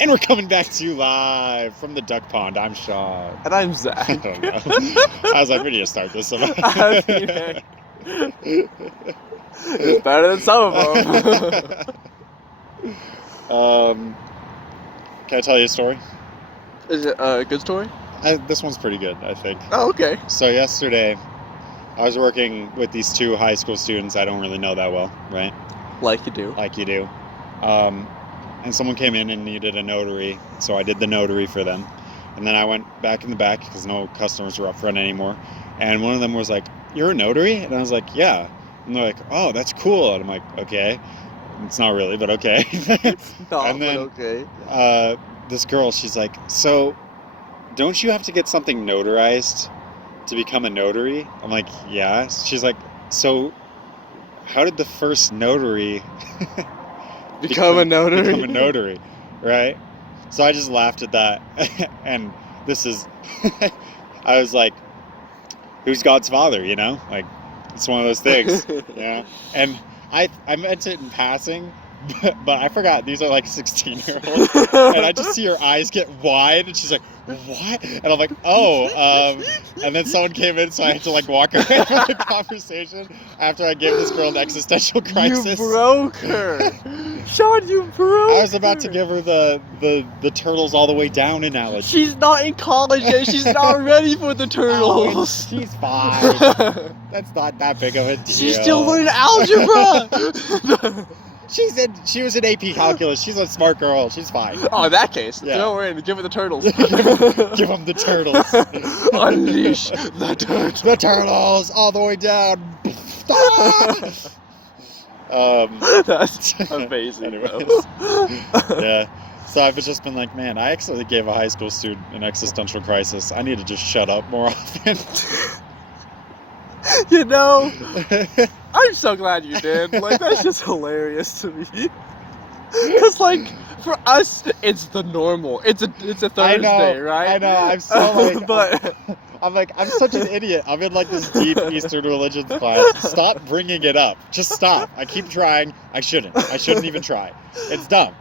And we're coming back to you live from the duck pond. I'm Sean. And I'm Zach. I don't know. I was like, we need to start this somehow. It's better than some of them. Can I tell you a story? Is it a good story? This one's pretty good, I think. Oh, okay. So yesterday, I was working with these two high school students I don't really know that well, right? Like you do. Like you do. And someone came in and needed a notary, so I did the notary for them. And then I went back in the back because no customers were up front anymore. And one of them was like, "You're a notary?" And I was like, "Yeah." And they're like, "Oh, that's cool." And I'm like, "Okay." It's not really, but okay. It's not, And then, but okay. This girl, she's like, "So, don't you have to get something notarized to become a notary?" I'm like, "Yeah." She's like, "So, how did the first notary Become a notary? Become a notary, right?" So I just laughed at that. And this is, I was like, who's God's father, you know? Like, it's one of those things, you know? And I meant it in passing, but I forgot these are like 16-year-olds. And I just see her eyes get wide, and she's like, "What?" And I'm like, "Oh," and then someone came in, so I had to like walk away from the conversation after I gave this girl an existential crisis. You broke her. Sean, you broke her. I was about to give her the turtles all the way down analogy. She's not in college yet. She's not ready for the turtles. Oh, she's fine. That's not that big of a deal. She's still learning algebra. She was in AP calculus. She's a smart girl. She's fine. Oh, in that case, Yeah. don't worry. Give her the turtles. Give them the turtles. Unleash the turtles. The turtles all the way down. That's amazing. Anyways. Yeah. So I've just been like, man, I actually gave a high school student an existential crisis. I need to just shut up more often. You know, I'm so glad you did. Like, that's just hilarious to me. Because, like, for us, it's the normal. It's a Thursday, right? I know. I'm so like, but I'm such an idiot. I'm in like this deep Eastern religions class. Stop bringing it up. Just stop. I keep trying. I shouldn't even try. It's dumb.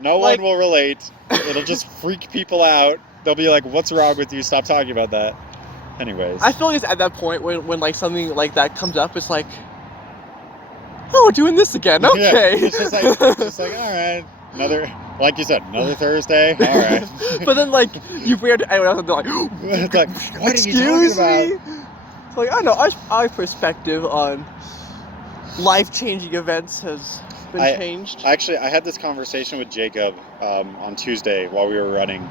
No one will relate. It'll just freak people out. They'll be like, "What's wrong with you? Stop talking about that." Anyways. I feel like it's at that point when like something like that comes up, it's like, "Oh, we're doing this again. Okay." Yeah, it's just like, all right, like you said, another Thursday. All right. But then like you weird everyone else, they're like, it's like, what excuse are you talking me? about? It's like, I don't know, our perspective on life-changing events has been changed. Actually, I had this conversation with Jacob on Tuesday while we were running.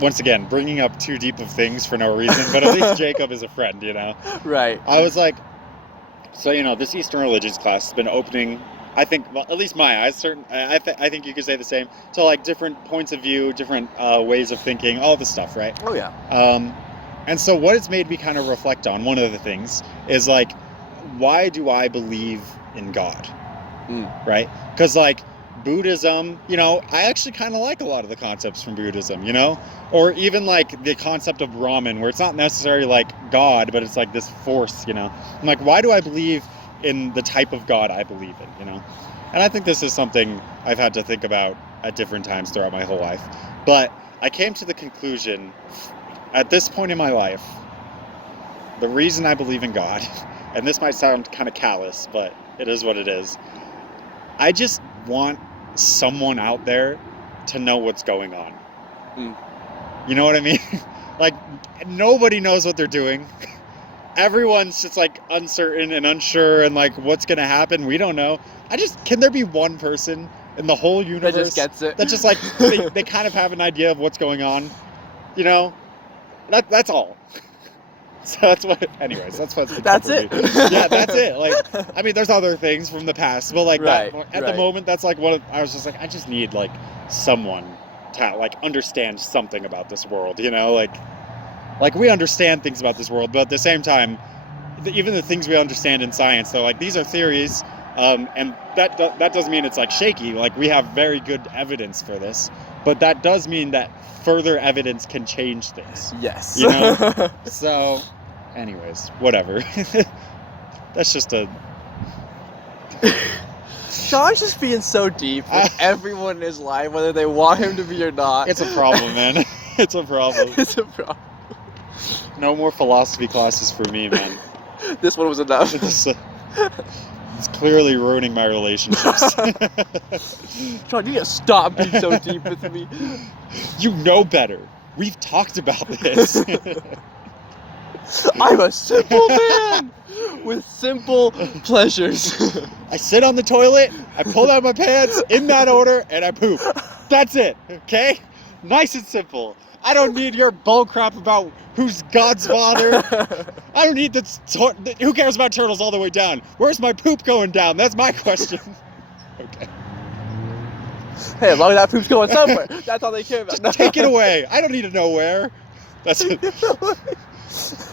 Once again, bringing up too deep of things for no reason, but at least Jacob is a friend, you know? Right. I was like, so, you know, this Eastern religions class has been opening, I think, well, at least my eyes, I think you could say the same, to like different points of view, different ways of thinking, all this stuff, right? Oh, yeah. And so what it's made me kind of reflect on, one of the things, is like, why do I believe in God? Right? Because like, Buddhism, you know, I actually kind of like a lot of the concepts from Buddhism, you know? Or even like the concept of Brahman, where it's not necessarily like God, but it's like this force, you know? I'm like, why do I believe in the type of God I believe in, you know? And I think this is something I've had to think about at different times throughout my whole life. But I came to the conclusion, at this point in my life, the reason I believe in God, and this might sound kind of callous, but it is what it is, I just want someone out there to know what's going on. You know what I mean? Like, nobody knows what they're doing. Everyone's just like uncertain and unsure and like, what's gonna happen? We don't know. Can there be one person in the whole universe that just gets it? That just like, they kind of have an idea of what's going on, you know? That's all. So that's what, anyways, that's what's That's it? Yeah, that's it. Like, I mean, there's other things from the past, but like the moment, that's like I was just like, I just need like someone to like understand something about this world, you know? Like we understand things about this world, but at the same time, even the things we understand in science, though, like these are theories, and that doesn't mean it's like shaky. Like we have very good evidence for this, but that does mean that further evidence can change things. Yes. You know? So, anyways, whatever. That's just a Sean's just being so deep with everyone in his life, whether they want him to be or not. It's a problem, man. It's a problem. It's a problem. No more philosophy classes for me, man. This one was enough. It's clearly ruining my relationships. Sean, you need to stop being so deep with me. You know better. We've talked about this. I'm a simple man with simple pleasures. I sit on the toilet, I pull down my pants in that order, and I poop. That's it, okay? Nice and simple. I don't need your bullcrap about who's God's father. I don't need who cares about turtles all the way down? Where's my poop going down? That's my question. Okay. Hey, as long as that poop's going somewhere, that's all they care about. Just take it away. I don't need to know where. That's it.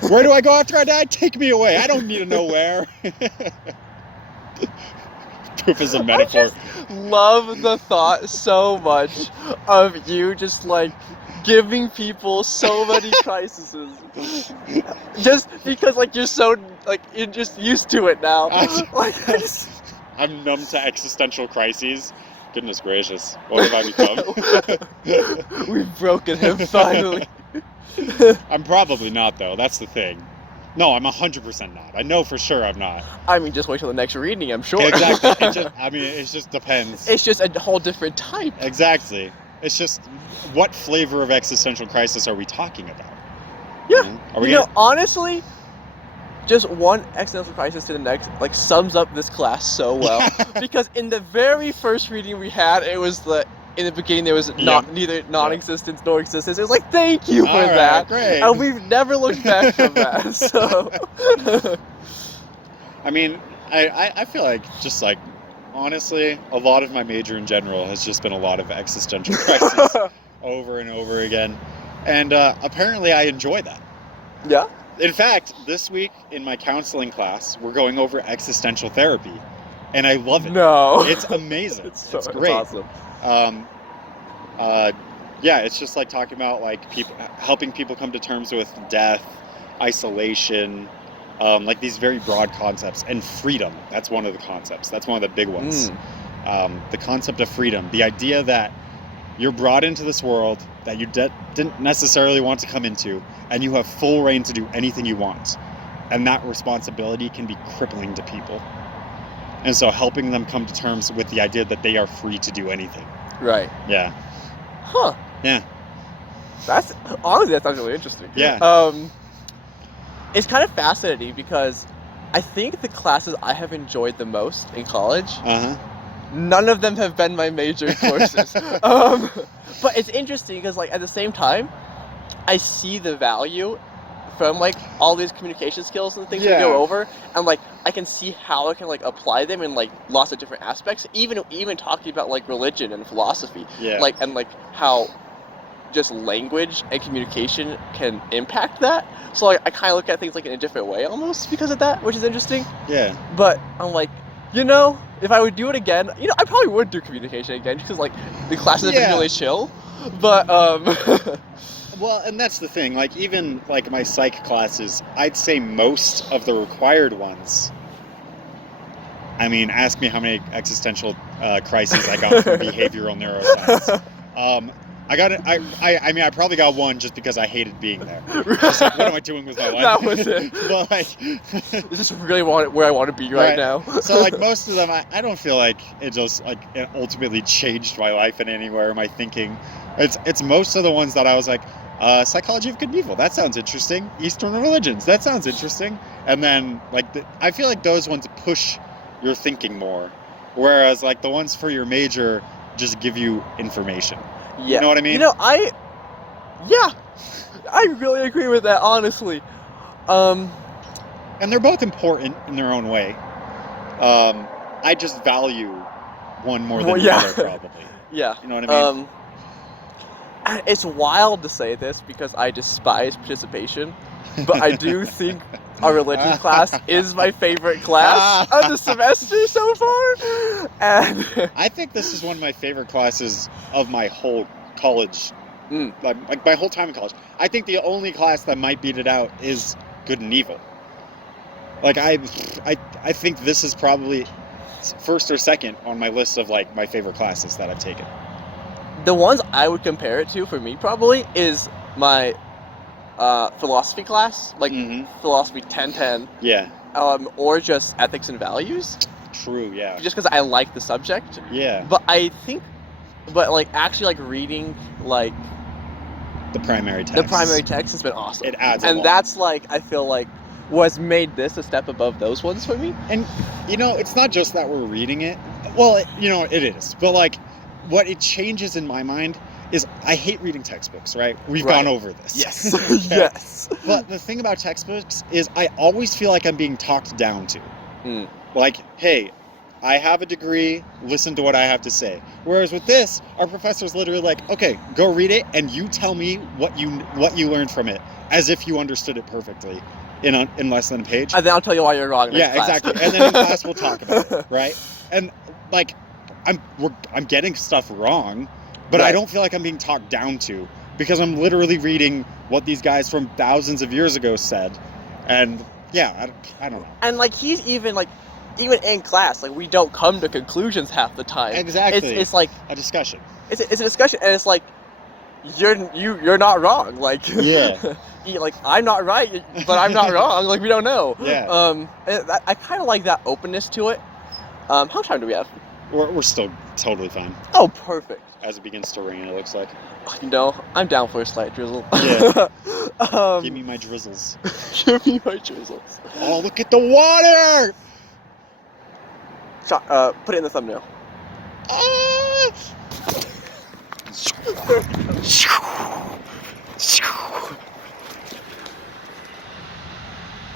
Where do I go after I die? Take me away. I don't need to know where. Poop is a metaphor. I just love the thought so much of you just like giving people so many crises. Just because like you're so like you're just used to it now. I'm numb to existential crises. Goodness gracious. What have I become? We've broken him finally. I'm probably not, though. That's the thing. No, I'm 100% not. I know for sure I'm not. I mean, just wait till the next reading, I'm sure. Exactly. It just depends. It's just a whole different type. Exactly. It's just, what flavor of existential crisis are we talking about? Yeah. Honestly, just one existential crisis to the next, like, sums up this class so well. Because in the very first reading we had, it was in the beginning there was neither non-existence nor existence. It was like, thank you for that. Great. And we've never looked back from that. So I mean, I feel like just like honestly, a lot of my major in general has just been a lot of existential crises over and over again. And apparently I enjoy that. Yeah. In fact, this week in my counseling class, we're going over existential therapy. And I love it. No. It's amazing. It's great. It's awesome. Yeah, it's just like talking about like helping people come to terms with death, isolation, like these very broad concepts, and freedom. That's one of the concepts. That's one of the big ones. The concept of freedom, the idea that you're brought into this world that you didn't necessarily want to come into, and you have full reign to do anything you want. And that responsibility can be crippling to people. And so helping them come to terms with the idea that they are free to do anything. Right. Yeah. Huh. Yeah. That sounds really interesting. Yeah. It's kind of fascinating because I think the classes I have enjoyed the most in college, none of them have been my major courses. But it's interesting because like at the same time, I see the value from like all these communication skills and things we go over, and like I can see how I can like apply them in like lots of different aspects, even talking about like religion and philosophy, like and like how just language and communication can impact that. So like I kind of look at things like in a different way almost because of that, which is interesting. Yeah. But I'm like, if I would do it again, I probably would do communication again because like the classes have been really chill. But well, and that's the thing, like even like my psych classes, I'd say most of the required ones, I mean, ask me how many existential crises I got from behavioral neuroscience. I probably got one just because I hated being there. Just like, what am I doing with my life? That was it. But like, is this really where I want to be right now? So like most of them, I don't feel like it just like it ultimately changed my life in any way or my thinking. It's most of the ones that I was like, psychology of good and evil, that sounds interesting. Eastern religions, that sounds interesting. And then like I feel like those ones push your thinking more, whereas like the ones for your major just give you information. Yeah. You know what I mean? I really agree with that, honestly. And they're both important in their own way. I just value one more than the other, probably. Yeah. You know what I mean? It's wild to say this because I despise participation, but I do think our religion class is my favorite class of the semester so far. And I think this is one of my favorite classes of my whole college, like my whole time in college. I think the only class that might beat it out is good and evil. Like I think this is probably first or second on my list of like my favorite classes that I've taken. The ones I would compare it to for me probably is my philosophy class, like philosophy 1010. Yeah. Or just ethics and values. True, yeah. Just because I like the subject. Yeah. But I think, like actually like reading like the primary text. The primary text has been awesome. It adds a and lot. That's like, I feel like, what's made this a step above those ones for me. And, you know, it's not just that we're reading it. Well, you know, it is. But, like, what it changes in my mind is I hate reading textbooks, right? We've gone over this. Yes. Okay? Yes. But the thing about textbooks is I always feel like I'm being talked down to. Like, hey, I have a degree, listen to what I have to say. Whereas with this, our professor's literally like, okay, go read it and you tell me what you learned from it, as if you understood it perfectly in less than a page. And then I'll tell you why you're wrong. Yeah, exactly. And then in class we'll talk about it, right? And like, I'm getting stuff wrong, but I don't feel like I'm being talked down to, because I'm literally reading what these guys from thousands of years ago said, and yeah, I don't know. And like he's even in class, like we don't come to conclusions half the time. Exactly. It's like a discussion. It's a discussion, and it's like you're not wrong. Like like I'm not right, but I'm not wrong. Like we don't know. Yeah. And I kind of like that openness to it. How much time do we have? We're still totally fine. Oh, perfect. As it begins to rain, it looks like. You know, I'm down for a slight drizzle. Yeah. Give me my drizzles. Give me my drizzles. Oh, look at the water! Put it in the thumbnail.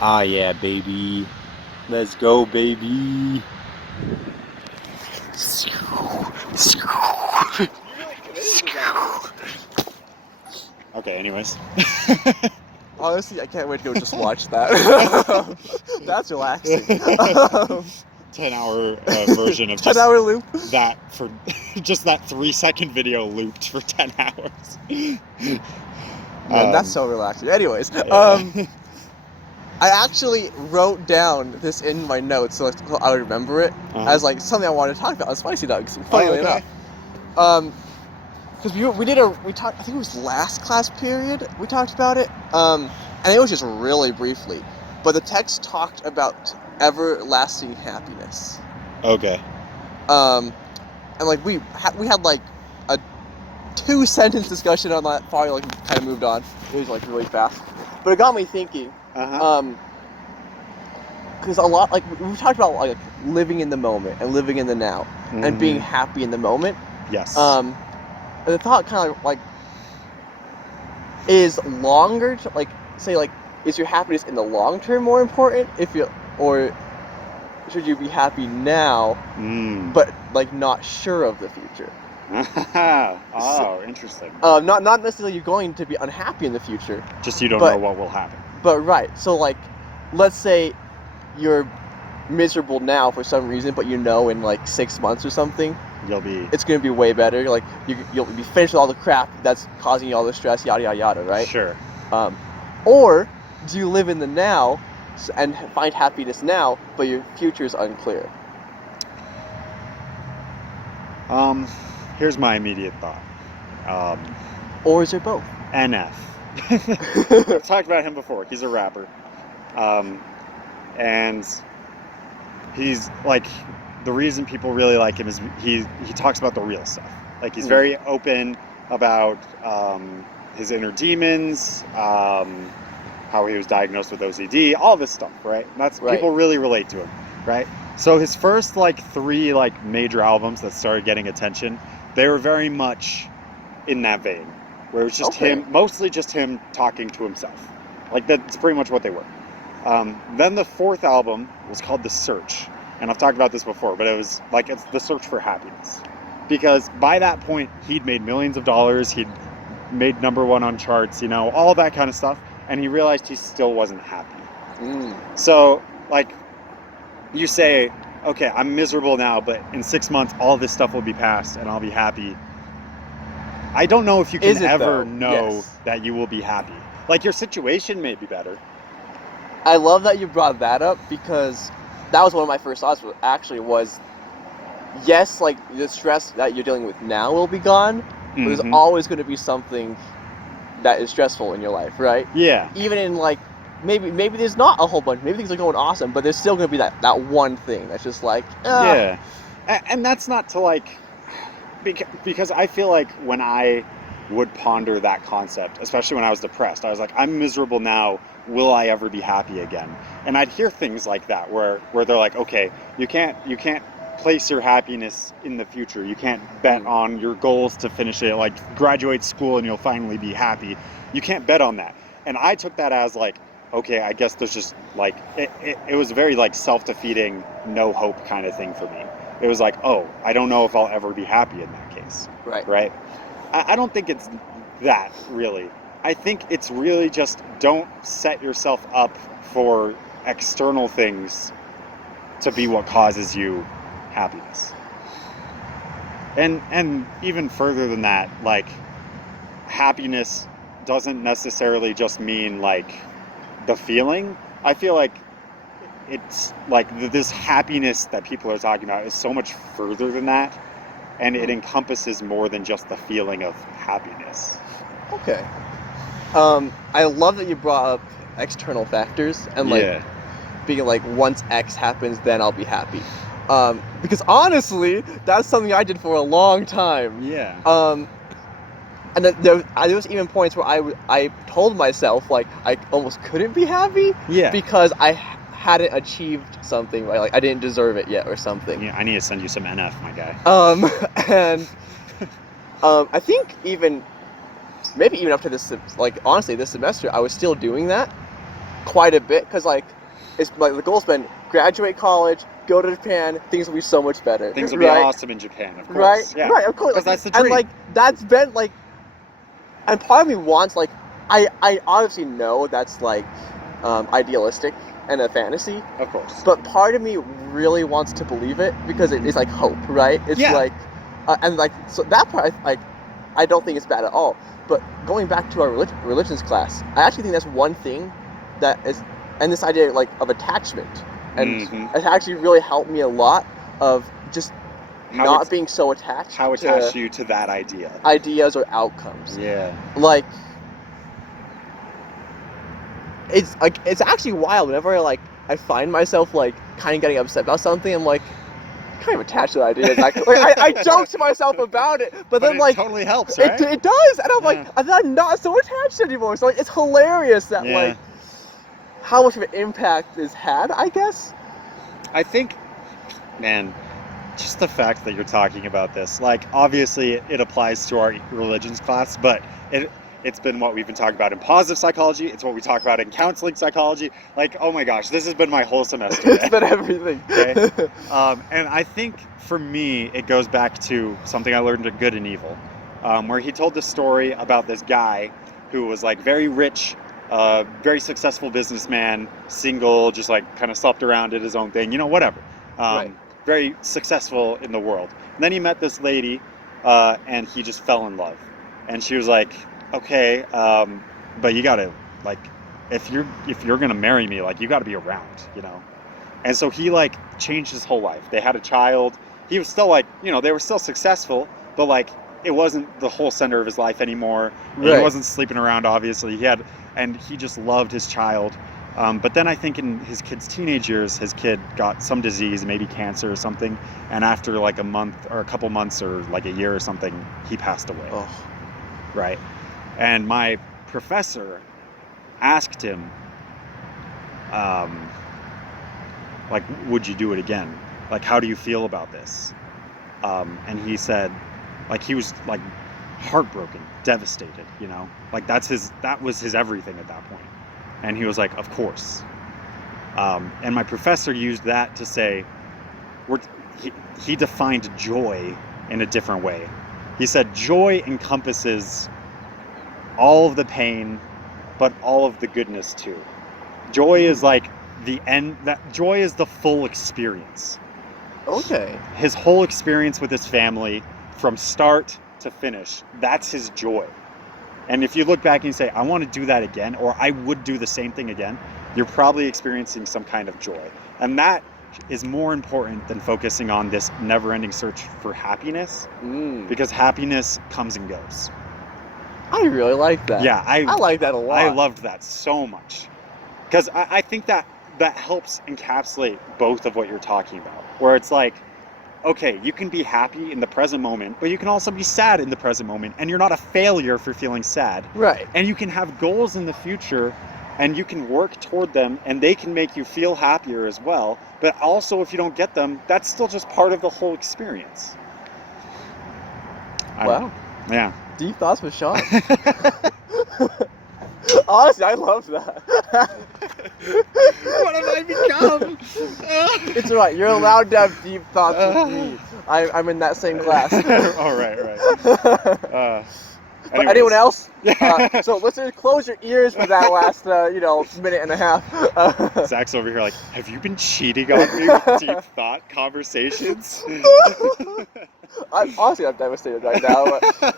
Ah, yeah, baby. Let's go, baby. Okay, anyways. Honestly, I can't wait to go just watch that. That's relaxing. 10-hour version of 10-hour loop. That for just that 3-second video looped for 10 hours. Man, that's so relaxing. Anyways, yeah. I actually wrote down this in my notes so I would remember it as like something I wanted to talk about on Spicy Nuggs. Funnily enough, because we talked. I think it was last class period we talked about it, and it was just really briefly. But the text talked about everlasting happiness. Okay. And like we had like a 2-sentence discussion on that. Probably like kind of moved on. It was like really fast, but it got me thinking. Because a lot, like we talked about like living in the moment and living in the now and being happy in the moment. Yes. And the thought kind of like is longer to, like, say, like, is your happiness in the long term more important or should you be happy now but like not sure of the future? Interesting. Not necessarily you're going to be unhappy in the future, just you don't know what will happen. But right, so like, let's say you're miserable now for some reason, but you know in like 6 months or something, it's going to be way better. Like you'll be finished with all the crap that's causing you all the stress, yada yada yada, right? Sure. Or do you live in the now and find happiness now, but your future is unclear? Here's my immediate thought. Or is there both? NF. I've talked about him before. He's a rapper. And he's like, the reason people really like him is he talks about the real stuff. Like he's very open about his inner demons, how he was diagnosed with OCD, all this stuff, right? And that's people really relate to him, right? So his first like 3 like major albums that started getting attention, they were very much in that vein, where it was just him, mostly just him talking to himself. Like that's pretty much what they were. Then the 4th album was called The Search, and I've talked about this before, but it was like, it's the search for happiness, because by that point he'd made millions of dollars, he'd made #1 on charts, you know, all that kind of stuff, and he realized he still wasn't happy. So like, you say, okay, I'm miserable now, but in 6 months all this stuff will be past and I'll be happy. I don't know if you can ever know that you will be happy. Like, your situation may be better. I love that you brought that up, because that was one of my first thoughts, actually, was yes, like the stress that you're dealing with now will be gone, but there's always going to be something that is stressful in your life, right? Yeah. Even in like maybe there's not a whole bunch, maybe things are going awesome, but there's still going to be that one thing that's just like Yeah. And that's not to like, because I feel like when I would ponder that concept, especially when I was depressed, I was like, I'm miserable now. Will I ever be happy again? And I'd hear things like that where they're like, okay, you can't place your happiness in the future. You can't bet on your goals to finish it, like graduate school and you'll finally be happy. You can't bet on that. And I took that as like, okay, I guess there's just like, it was very like self-defeating, no hope kind of thing for me. It was like, oh, I don't know if I'll ever be happy in that case. Right? I don't think it's that, really. I think it's really just don't set yourself up for external things to be what causes you happiness. And even further than that, like, happiness doesn't necessarily just mean, like, the feeling. I feel like it's like this happiness that people are talking about is so much further than that, and it encompasses more than just the feeling of happiness. Okay. I love that you brought up external factors and like being like, once X happens, then I'll be happy. Because honestly, that's something I did for a long time. Yeah. And then there was even points where I told myself like I almost couldn't be happy. Yeah. Because I hadn't achieved something, like I didn't deserve it yet or something. Yeah, I need to send you some NF, my guy. And I think maybe even up to this, like honestly, this semester, I was still doing that quite a bit because like it's like the goal's been graduate college, go to Japan, things will be so much better. Things will be awesome in Japan, of course. Right, yeah. Right, of course. Because that's the dream. And like that's been like, and part of me wants like, I obviously know that's like idealistic and a fantasy, of course. But part of me really wants to believe it because it's like hope, right? It's like, and like so that part I don't think it's bad at all. But going back to our religions class, I actually think that's one thing that is, and this idea like of attachment, and it actually really helped me a lot of just not being so attached. How attached you to that idea? Ideas or outcomes. Yeah. Like, it's actually wild whenever I find myself like kind of getting upset about something. I'm like kind of attached to the idea. I joke to myself about it, but then it totally helps, right? It does, and I'm like, I'm not so attached anymore. So like, it's hilarious that like how much of an impact it's had, I guess. I think, man, just the fact that you're talking about this, like obviously it applies to our religions class, but it's been what we've been talking about in positive psychology. It's what we talk about in counseling psychology. Like, oh my gosh, this has been my whole semester. It's been everything. Okay? And I think for me, it goes back to something I learned in Good and Evil, where he told the story about this guy who was like very rich, very successful businessman, single, just like kind of slept around, did his own thing, whatever. Very successful in the world. And then he met this lady, and he just fell in love. And she was like, okay, but you gotta, like, if you're gonna marry me, like, you gotta be around, And so he, like, changed his whole life. They had a child. He was still, like, they were still successful, but, like, it wasn't the whole center of his life anymore. Right. He wasn't sleeping around, obviously. And he just loved his child. But then I think in his kid's teenage years, his kid got some disease, maybe cancer or something. And after, like, a month or a couple months or, like, a year or something, he passed away. Oh. Right. And my professor asked him, like, would you do it again? Like, how do you feel about this? And he said, like, he was like heartbroken, devastated, like that was his everything at that point. And he was like, of course. And my professor used that to say, he defined joy in a different way. He said joy encompasses all of the pain, but all of the goodness too. Joy is like the end, joy is the full experience. Okay. His whole experience with his family from start to finish, that's his joy. And if you look back and you say, I want to do that again, or I would do the same thing again, you're probably experiencing some kind of joy. And that is more important than focusing on this never-ending search for happiness, because happiness comes and goes. I really like that. Yeah, I like that a lot. I loved that so much, because I think that helps encapsulate both of what you're talking about, where it's like, okay, you can be happy in the present moment, but you can also be sad in the present moment, and you're not a failure for feeling sad. Right. And you can have goals in the future, and you can work toward them, and they can make you feel happier as well. But also, if you don't get them, that's still just part of the whole experience. Wow. Yeah. Deep thoughts with Sean. Honestly, I love that. What have I become? It's alright, you're allowed to have deep thoughts with me. I'm in that same class. Oh, right. But anyone else? So listeners, close your ears for that last, minute and a half. Zach's over here like, have you been cheating on me with deep thought conversations? I'm devastated right now. But,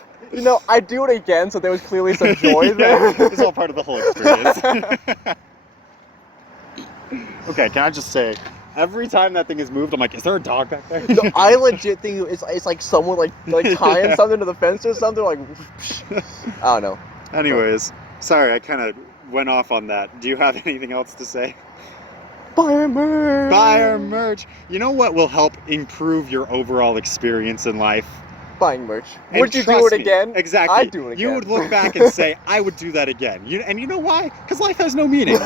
I do it again, so there was clearly some joy there. It's all part of the whole experience. Okay, can I just say, every time that thing is moved, I'm like, is there a dog back there? No, I legit think it's like someone like tying something to the fence or something. Like, I don't know. Anyways, sorry, I kind of went off on that. Do you have anything else to say? Buy our merch. Buy our merch. You know what will help improve your overall experience in life? Buying merch. And would you do it again? Exactly. I'd do it again. You would look back and say, I would do that again. And you know why? Because life has no meaning.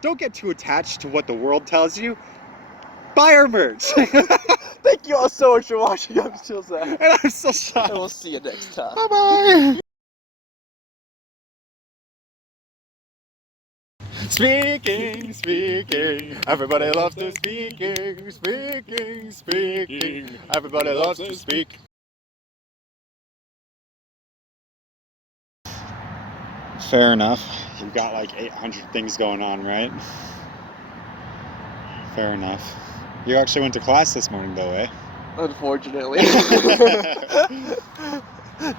Don't get too attached to what the world tells you. Buy our merch. Thank you all so much for watching. I'm still sad. And I'm still shocked. And we'll see you next time. Bye-bye. Speaking, everybody loves to speaking. Everybody loves to speak. Fair enough. You've got like 800 things going on, right? Fair enough. You actually went to class this morning though, eh? Unfortunately.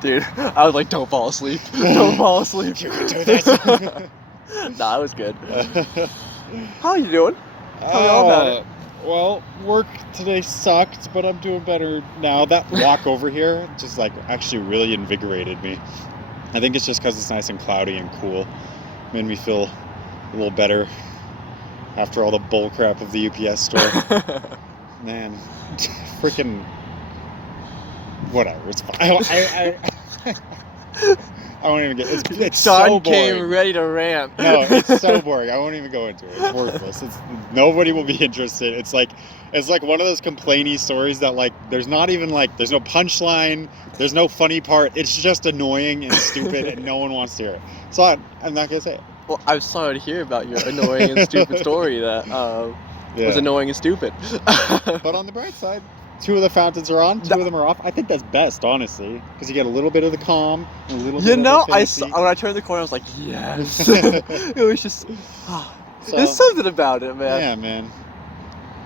Dude, I was like, don't fall asleep. Don't fall asleep. You can do this. Nah, it was good. How are you doing? Tell me all about it. Well, work today sucked, but I'm doing better now. That walk over here just like actually really invigorated me. I think it's just because it's nice and cloudy and cool. Made me feel a little better after all the bull crap of the UPS store. Man, freaking whatever. It's fine. I won't even get. It's Sean so boring. came ready to rant. No, it's so boring. I won't even go into it. It's worthless. Nobody will be interested. It's like one of those complainy stories that like there's not even like there's no punchline. There's no funny part. It's just annoying and stupid, and no one wants to hear it. So I'm not gonna say it. Well, I'm sorry to hear about your annoying and stupid story that was annoying and stupid. But on the bright side, 2 of the fountains are on, 2 of them are off. I think that's best, honestly, because you get a little bit of the calm, and a little bit of the fancy. when I turned the corner, I was like, yes. It was just, there's something about it, man. Yeah, man.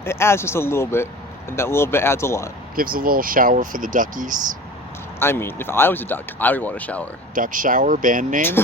It adds just a little bit, and that little bit adds a lot. Gives a little shower for the duckies. I mean, if I was a duck, I would want a shower. Duck shower, band name.